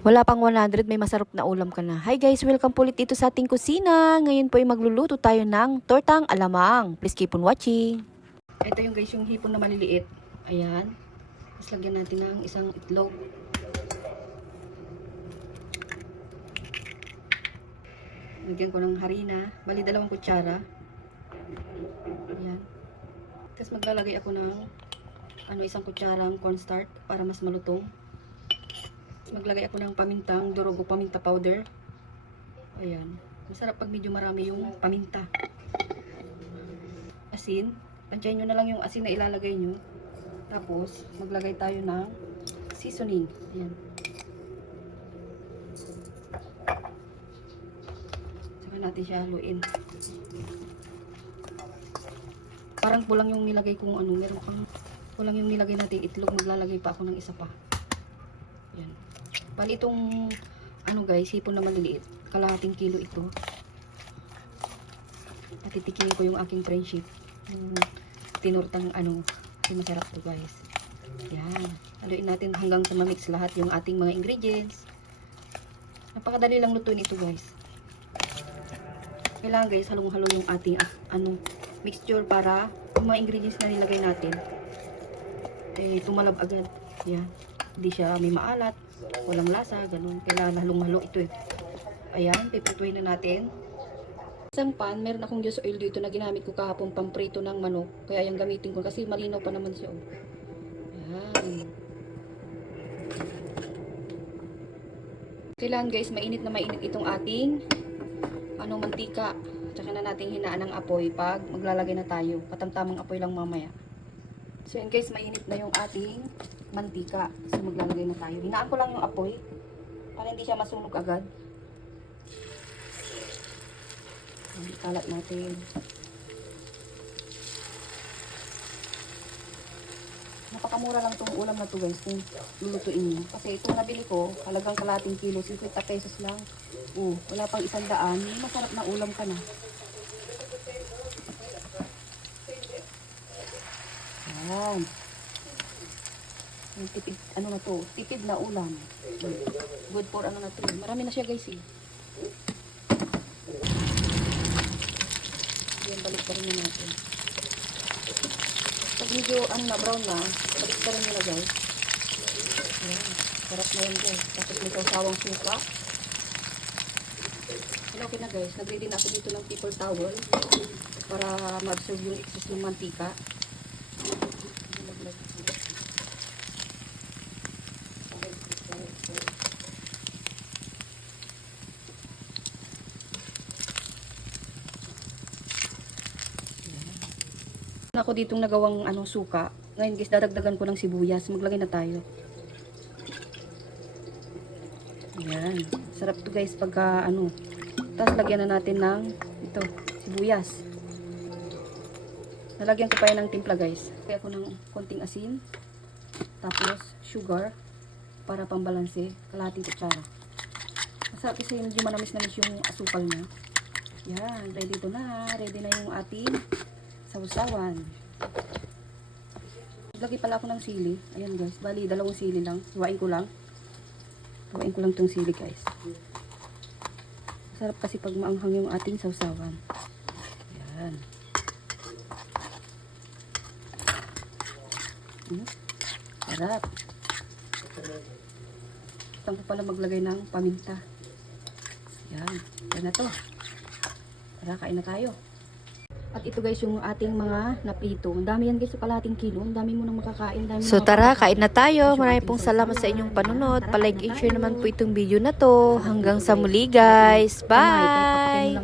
Wala pang 100, may masarap na ulam ka na. Hi guys, welcome po ulit dito sa ating kusina. Ngayon po ay magluluto tayo ng tortang alamang. Please keep on watching. Ito yung guys, yung hipon na maliliit. Ayan. Tapos lagyan natin ng isang itlog. Lagyan ko ng harina. Bali 2 kutsara. Ayan. Tapos maglalagay ako ng 1 kutsarang cornstarch para mas malutong. Maglagay ako ng pamintang durog o paminta powder. Ayan. Masarap pag medyo marami yung paminta. Asin. Tansyahin nyo na lang yung asin na ilalagay nyo. Tapos, maglagay tayo ng seasoning. Ayan. Saka natin siya haluin. Parang kulang yung nilagay kong ano. Meron pang kulang yung nilagay natin itlog. Maglalagay pa ako ng isa pa. Ayan. Bali itong ano guys, hipon na maliliit, kalahating kilo ito. At titikin ko yung aking friendship. Yung tinurtang ano, masarap to guys. Yan. Haluin natin hanggang sa ma-mix lahat yung ating mga ingredients. Napakadali lang lutuin ito guys. Kailangan guys, halong-halo yung ating mixture para yung mga ingredients na nilagay natin tumalab agad. Yan. Hindi siya may maalat, walang lasa, ganun. Kailangan halong-halo ito eh. Ayan, piprituhin na natin. Isang pan, meron akong use oil dito na ginamit ko kahapon pamprito ng manok. Kaya yung gamitin ko kasi malinaw pa naman siya. Ayan. Kailangan guys, mainit na mainit itong ating mantika. Tsaka na natin hinaan ng apoy pag maglalagay na tayo. Katamtamang apoy lang mamaya. So yun guys, mainit na yung ating mantika. So maglalagay na tayo. Hinaan ko lang yung apoy para hindi siya masunog agad. Kalat natin. Napakamura lang itong ulam na to guys kung lulutuin nyo. Kasi itong nabili ko, halagang kalating kilo, 50 pesos lang. Wala pang 100. Masarap na ulam ka na. Ayan. Tipid, tipid na ulam. Good for na to. Marami na siya guys eh. Yan, balik pa rin na natin. Pag medyo brown na, balik pa rin na guys. Ayan, sarap na yan guys. Tapos may sawang suka. Okay na guys, nag-ready na ako dito ng paper towel para ma-absorb yung excess ng mantika. Ako ditong nagawang suka. Ngayon guys, dadagdagan ko ng sibuyas. Maglagay na tayo. Ayan. Sarap to guys pagka Tapos lagyan na natin ng sibuyas. Nalagyan ko pa yan ng timpla guys. Kaya ako ng konting asin. Tapos sugar para pambalanse. Kalahating kutsara. Masarap kasi medyo manamis-namis yung asukal niya. Yan. Ready to na. Ready na yung ating sausawan. Lagay pala ako ng sili. Ayan guys. Bali, 2 sili lang. Hiwain ko lang. Hiwain ko lang itong sili guys. Sarap kasi pag maanghang yung ating sausawan. Ayan. Sarap. Gusto ko pala maglagay ng paminta. Ayan. Ayan na to. Tara, kain na tayo. At ito guys yung ating mga naprito. Ang dami yan guys, kalahating kilo. Ang dami mo nang makakain. So tara, kain na tayo. Maraming pong salamat sa inyong panunod. Palike and share naman po itong video na to. Hanggang sa muli guys. Bye!